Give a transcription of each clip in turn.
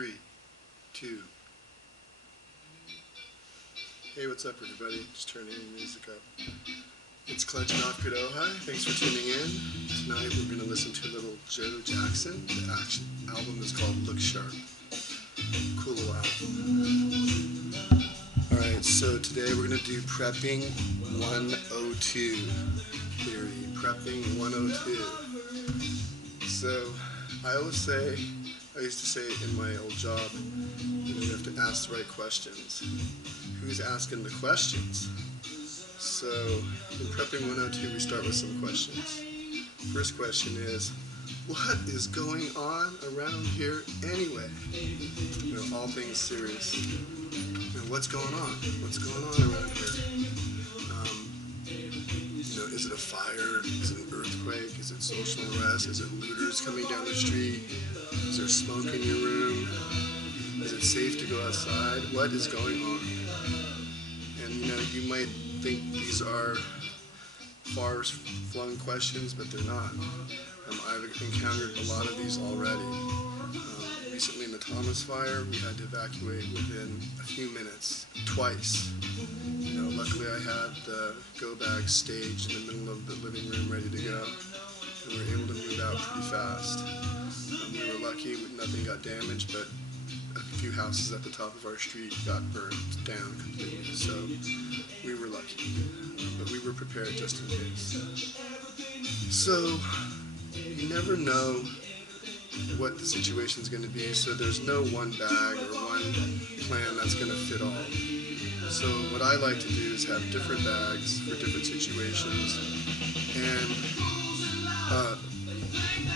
3, 2. Hey, what's up, everybody? Just turning the music up. It's Clutching Off Good Ojai. Thanks for tuning in. Tonight we're going to listen to a little Joe Jackson. The album is called Look Sharp. Cool little album. Alright, so today we're going to do Prepping 102 theory. Prepping 102. So, I used to say in my old job, you have to ask the right questions. Who's asking the questions? So, in Prepping 102, we start with some questions. First question is, what is going on around here anyway? All things serious. What's going on? What's going on around here? Is it a fire? Is it an earthquake? Is it social unrest? Is it looters coming down the street? Is there smoke in your room? Is it safe to go outside? What is going on? And you might think these are far-flung questions, but they're not. I've encountered a lot of these already. Recently in the Thomas fire, we had to evacuate within a few minutes, twice. Luckily I had the go bag staged in the middle of the living room ready to go, and we were able to move out pretty fast. We were lucky, nothing got damaged, but a few houses at the top of our street got burned down completely, so we were lucky, but we were prepared just in case. So, you never know what the situation's going to be, so there's no one bag or one plan that's going to fit all. So what I like to do is have different bags for different situations, and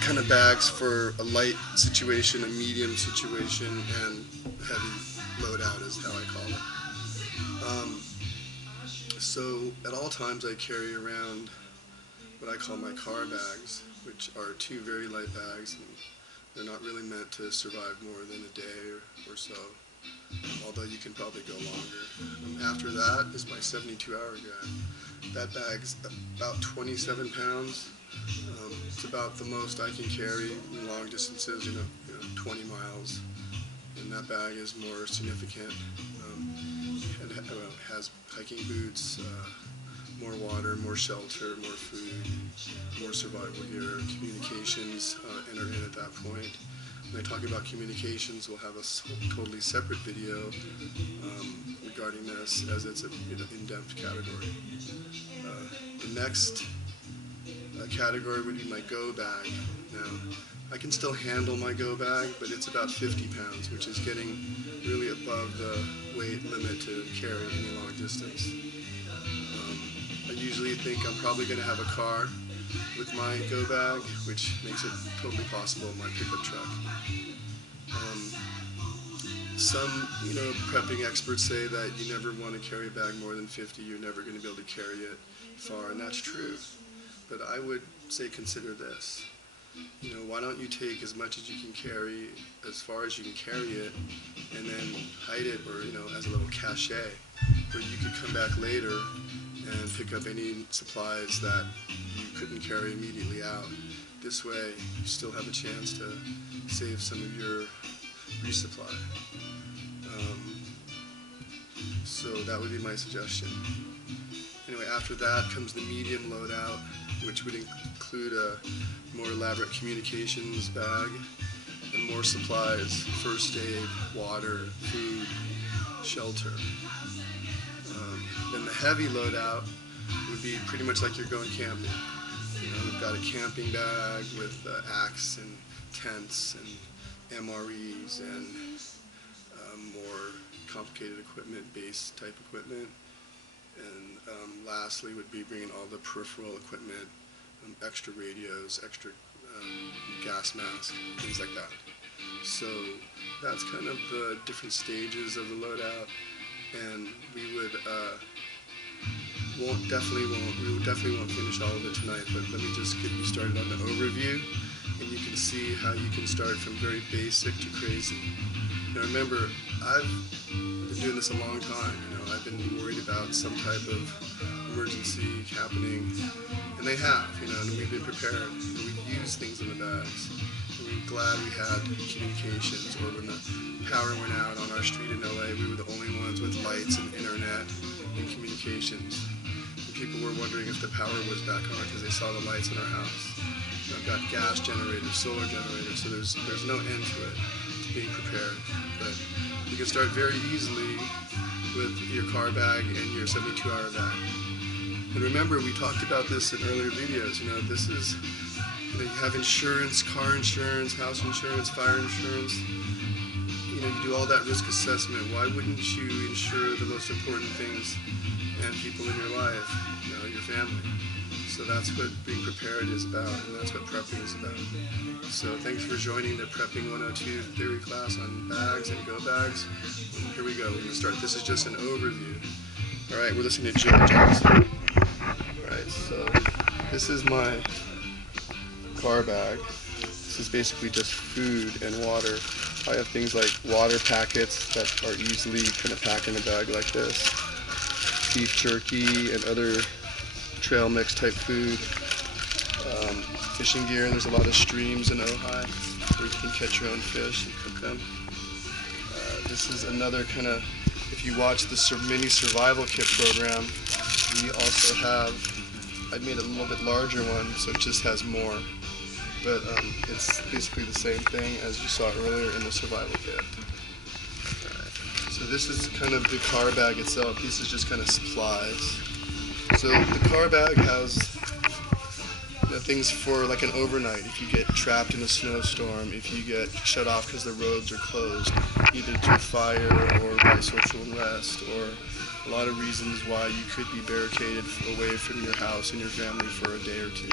kind of bags for a light situation, a medium situation, and heavy loadout is how I call it. So at all times I carry around what I call my car bags, which are two very light bags, and they're not really meant to survive more than a day or so, although you can probably go longer. After that is my 72-hour bag. That bag's about 27 pounds. It's about the most I can carry in long distances, 20 miles. And that bag is more significant. It has hiking boots, more water, more shelter, more food, more survival gear. Communications enter in at that point. When I talk about communications, we'll have a totally separate video regarding this, as it's an in-depth category. The next category would be my go bag. Now, I can still handle my go bag, but it's about 50 pounds, which is getting really above the weight limit to carry any long distance. I usually think I'm probably going to have a car with my go bag, which makes it totally possible in my pickup truck. Some, prepping experts say that you never want to carry a bag more than 50, you're never going to be able to carry it far, and that's true. But I would say consider this. Why don't you take as much as you can carry, as far as you can carry it, and then hide it, or, as a little cache, where you could come back later and pick up any supplies that you couldn't carry immediately out. This way, you still have a chance to save some of your resupply. So that would be my suggestion. Anyway, after that comes the medium loadout, which would include a more elaborate communications bag and more supplies, first aid, water, food, shelter. Then the heavy loadout would be pretty much like you're going camping. We've got a camping bag with axe and tents and MREs and more complicated equipment, base type equipment. And lastly would be bringing all the peripheral equipment, extra radios, extra gas masks, things like that. So that's kind of the different stages of the loadout, and we would definitely won't finish all of it tonight, but let me just get you started on the overview, and you can see how you can start from very basic to crazy. Now remember, I've been doing this a long time. I've been worried about some type of emergency happening, and they have, and we've been prepared, and we've used things in the bags. we're glad we had communications, or when the power went out on our street in LA, we were the only ones with lights and internet and communications. And people were wondering if the power was back on because they saw the lights in our house. I've got gas generators, solar generators, so there's no end to it, to being prepared. But you can start very easily with your car bag and your 72-hour bag. And remember, we talked about this in earlier videos. This is, you have insurance, car insurance, house insurance, fire insurance. You do all that risk assessment. Why wouldn't you insure the most important things and people in your life, your family? So that's what being prepared is about, and that's what prepping is about. So thanks for joining the Prepping 102 theory class on bags and go bags. And here we go. We're going to start. This is just an overview. All right, we're listening to Ojai. All right, so this is my car bag. This is basically just food and water. I have things like water packets that are easily kind of packed in a bag like this, beef jerky and other trail mix type food, fishing gear. There's a lot of streams in Ojai where you can catch your own fish and cook them. This is another kind of, if you watch the mini survival kit program, we also have, I made a little bit larger one so it just has more. But it's basically the same thing as you saw earlier in the survival kit. Right. So this is kind of the car bag itself. This is just kind of supplies. So the car bag has things for like an overnight. If you get trapped in a snowstorm, if you get shut off because the roads are closed, either through fire or by social unrest, or a lot of reasons why you could be barricaded away from your house and your family for a day or two.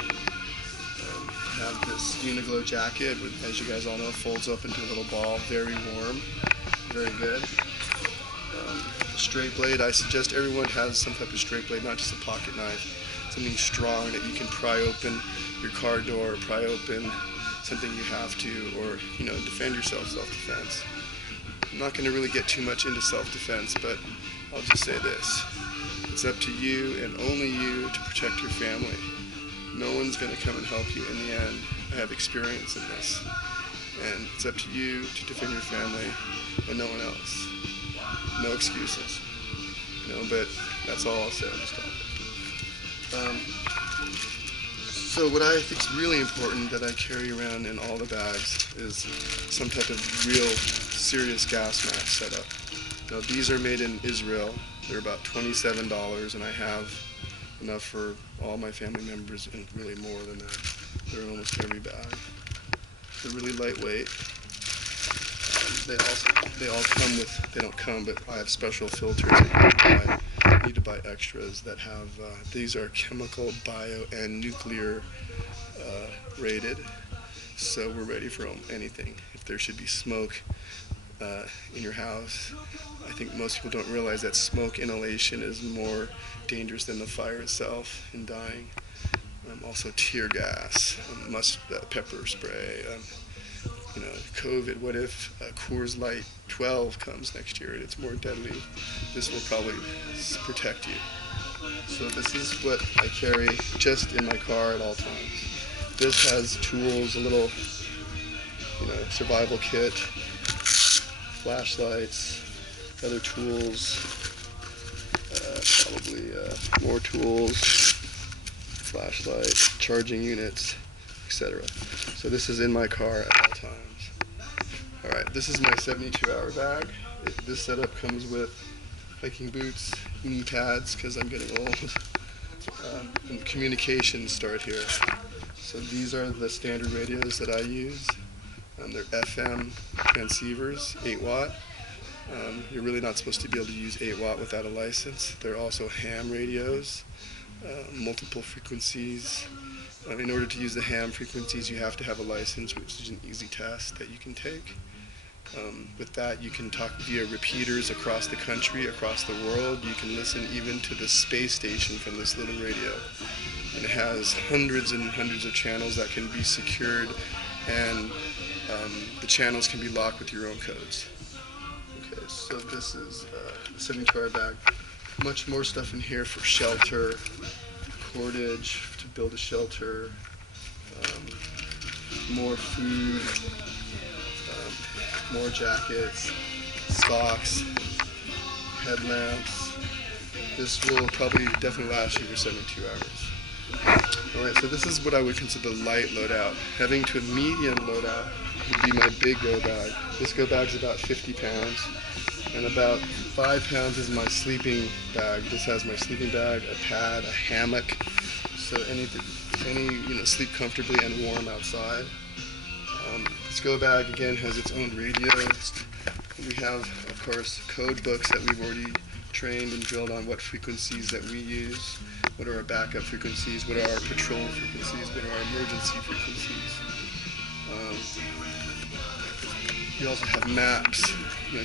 I have this Uniqlo jacket, as you guys all know, folds up into a little ball, very warm, very good. A straight blade, I suggest everyone has some type of straight blade, not just a pocket knife, something strong that you can pry open your car door, pry open something you have to, or defend yourself, self-defense. I'm not going to really get too much into self-defense, but I'll just say this. It's up to you and only you to protect your family. No one's going to come and help you in the end. I have experience in this. And it's up to you to defend your family and no one else. No excuses. But that's all I'll say on this topic. So what I think is really important that I carry around in all the bags is some type of real serious gas mask setup. Now these are made in Israel. They're about $27, and I have enough for all my family members, and really more than that. They're in almost every bag. They're really lightweight. They all come with, they don't come, but I have special filters that you need to buy extras that have, these are chemical, bio, and nuclear rated. So we're ready for anything. If there should be smoke in your house, I think most people don't realize that smoke inhalation is more dangerous than the fire itself in dying. Also tear gas, pepper spray, COVID. What if Coors Light 12 comes next year and it's more deadly? This will probably protect you. So this is what I carry just in my car at all times. This has tools, a little, survival kit, flashlights, other tools, probably more tools, flashlight, charging units, etc. So this is in my car at all times. Alright, this is my 72-hour bag. This setup comes with hiking boots, knee pads, because I'm getting old, and communications start here. So these are the standard radios that I use. They're FM transceivers, 8 watt. You're really not supposed to be able to use 8 watt without a license. They're also ham radios, multiple frequencies. In order to use the ham frequencies, you have to have a license, which is an easy test that you can take. With that, you can talk via repeaters across the country, across the world. You can listen even to the space station from this little radio. And it has hundreds and hundreds of channels that can be secured, and the channels can be locked with your own codes. Okay, so this is a 72-hour bag. Much more stuff in here for shelter, cordage to build a shelter, more food, more jackets, socks, headlamps. This will probably definitely last you for 72 hours. Alright, so this is what I would consider the light loadout. Heading to a medium loadout would be my big go bag. This go bag is about 50 pounds, and about 5 pounds is my sleeping bag. This has my sleeping bag, a pad, a hammock, so any sleep comfortably and warm outside. This go bag again has its own radio. We have, of course, code books that we've already trained and drilled on what frequencies that we use, what are our backup frequencies, what are our patrol frequencies, what are our emergency frequencies. We also have maps,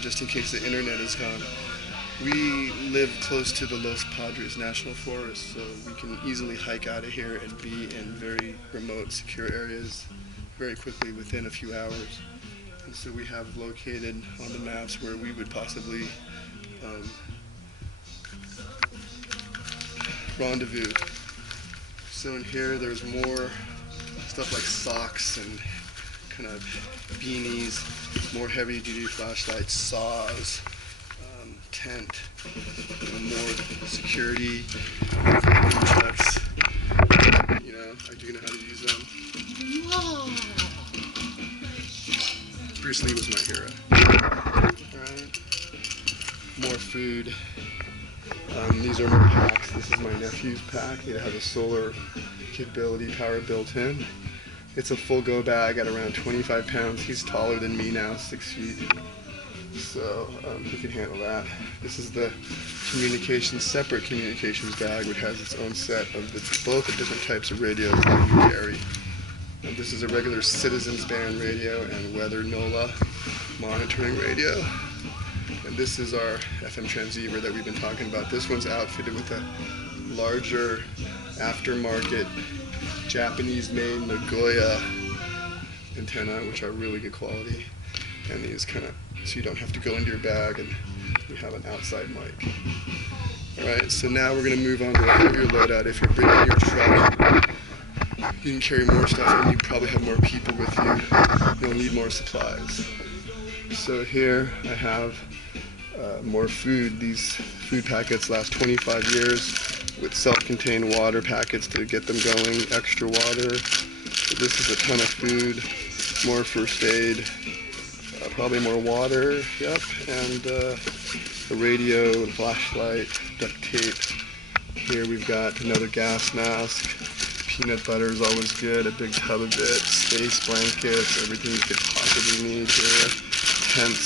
just in case the internet is gone. We live close to the Los Padres National Forest, so we can easily hike out of here and be in very remote, secure areas very quickly within a few hours. And so we have located on the maps where we would possibly rendezvous. So in here there's more stuff like socks and kind of beanies, more heavy duty flashlights, saws, tent, more security, checks. I do know how to use them. Whoa. Bruce Lee was my hero. Alright. More food. These are my packs. This is my nephew's pack. It has a solar capability power built in. It's a full go bag at around 25 pounds. He's taller than me now, 6 feet. So he can handle that. This is the separate communications bag, which has its own set of both the different types of radios that you carry. And this is a regular Citizens Band radio and Weather NOLA monitoring radio. And this is our FM transceiver that we've been talking about. This one's outfitted with a larger aftermarket Japanese-made Nagoya antenna, which are really good quality. And these so you don't have to go into your bag and you have an outside mic. Alright, so now we're going to move on to a heavier loadout. If you're bringing your truck, you can carry more stuff and you probably have more people with you. You'll need more supplies. So here I have more food. These food packets last 25 years with self-contained water packets to get them going, extra water. So this is a ton of food, more first aid, probably more water, yep, and a radio, a flashlight, duct tape. Here we've got another gas mask. Peanut butter is always good, a big tub of it, space blankets, everything you could possibly need here. Tents,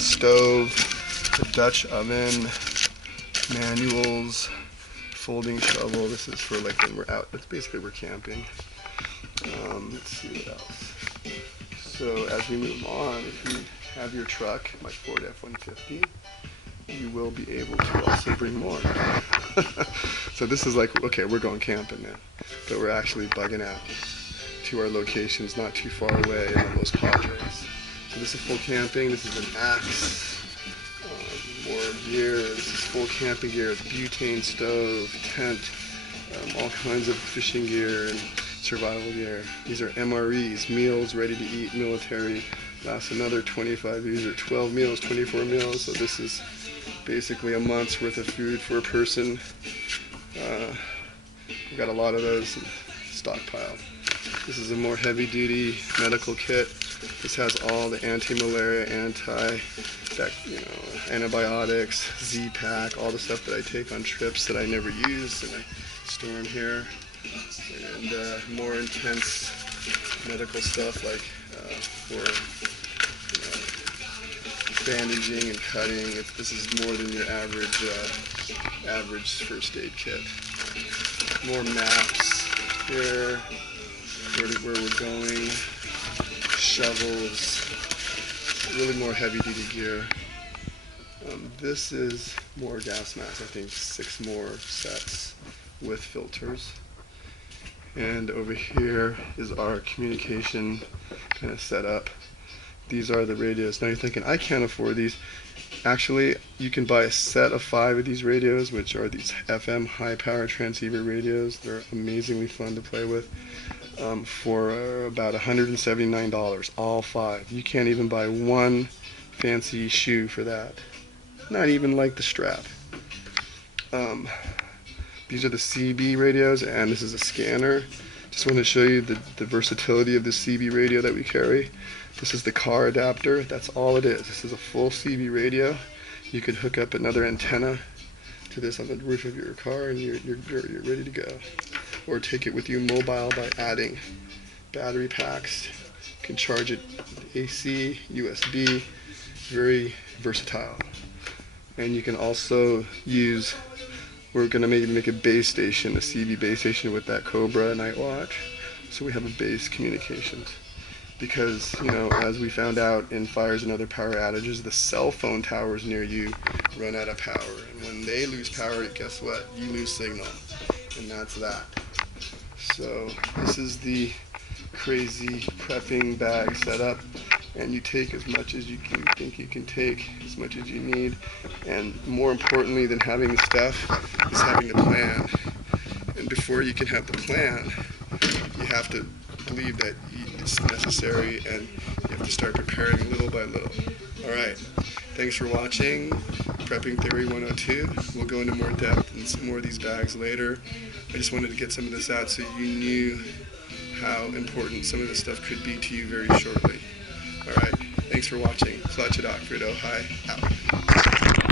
stove, a Dutch oven, manuals, folding shovel. This is for like when we're out. It's basically we're camping. Let's see what else. So as we move on, if you have your truck, my Ford F-150, you will be able to also bring more. So this is like, okay, we're going camping now, but we're actually bugging out to our locations not too far away in the Los Padres. So this is full camping. This is an axe, more gear. This is full camping gear. It's butane stove, tent, all kinds of fishing gear and survival gear. These are MREs, meals ready to eat, military. Lasts another 25 years or 12 meals, 24 meals. So this is basically a month's worth of food for a person. We've got a lot of those stockpiled. This is a more heavy-duty medical kit. This has all the anti-malaria, antibiotics, Z-Pack, all the stuff that I take on trips that I never use, and I store in here. And more intense medical stuff like for bandaging and cutting. This is more than your average first aid kit. More maps here, where we're going, shovels, really more heavy duty gear. This is more gas masks, I think 6 more sets with filters. And over here is our communication kind of setup. These are the radios. Now you're thinking, I can't afford these. Actually, you can buy a set of 5 of these radios, which are these FM high power transceiver radios. They're amazingly fun to play with, for about $179, all 5. You can't even buy one fancy shoe for that. Not even like the strap. These are the CB radios, and this is a scanner. Just want to show you the versatility of the CB radio that we carry. This is the car adapter. That's all it is. This is a full CB radio. You could hook up another antenna to this on the roof of your car, and you're ready to go. Or take it with you mobile by adding battery packs. You can charge it AC, USB. Very versatile. And you can also use, we're going to make a base station, a CB base station with that Cobra night watch. So we have a base communications. Because, as we found out in fires and other power outages, the cell phone towers near you run out of power. And when they lose power, guess what? You lose signal. And that's that. So this is the crazy prepping bag setup. And you take as much as you think you can take, as much as you need. And more importantly than having the stuff is having the plan. And before you can have the plan, you have to believe that it's necessary, and you have to start preparing little by little. Alright, thanks for watching Prepping Theory 102. We'll go into more depth in some more of these bags later. I just wanted to get some of this out so you knew how important some of this stuff could be to you very shortly. Alright, thanks for watching. Clutch it, Ockford, Ojai, out.